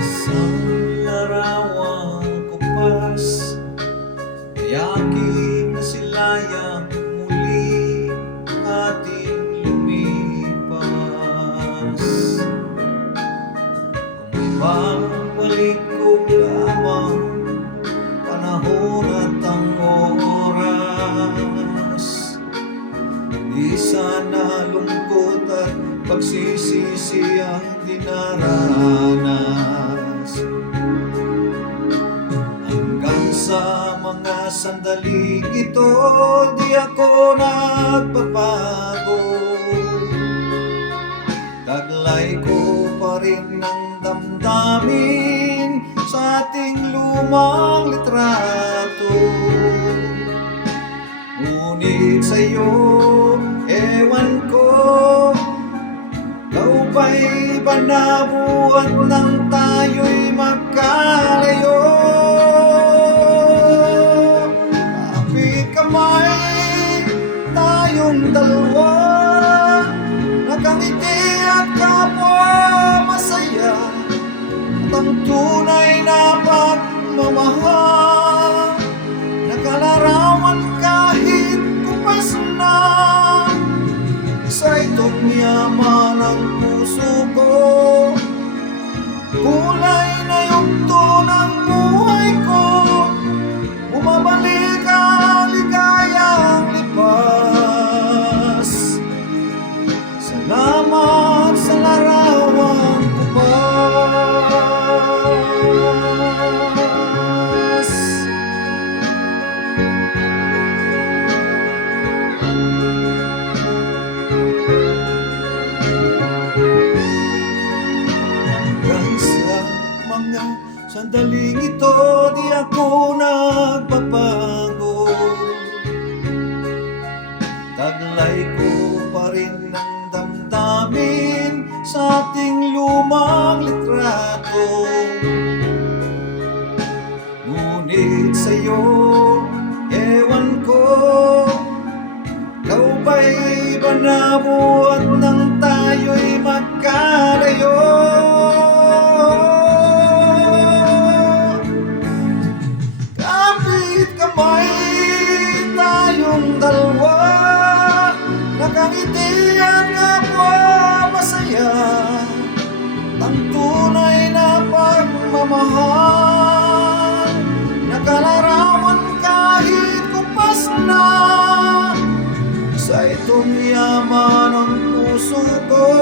Isang larawang kupas, yakin na silayang muli ating lumipas. Kung ibabalik ko lamang panahon at ang oras, di sana lungkot at pagsisisi ang dinaranas. Hanggang sa mga sandaling ito, di ako nagbabago. Taglay ko pa rin ng damdamin sa ating lumang litrato. Ngunit sa'yo, ewan ko, ikaw ba'y banabuhat nang tayo'y magkalayo? Kapit kamay tayong dalawa, nakangiti at kapwa masaya, at ang tunay na pagmamahal, nakalarawan kahit kupas na sa itong yaman ng puso ko. Kulay na yugto ng buhay ko, bumabalik ang ligayang lipas. Salamat sa larawang kupas. Mga sandaling ito, di ako nagbabago. Taglay ko pa rin ng damdamin sa ating lumang litrato. Ngunit sa'yo, ewan ko, ikaw ba'y banabuhat nang tayo'y magkalayo? Dalawa, nakangiti at kapwa masaya, ang tunay na pagmamahal, nakalarawan kahit kupas na sa itong yaman ng puso ko.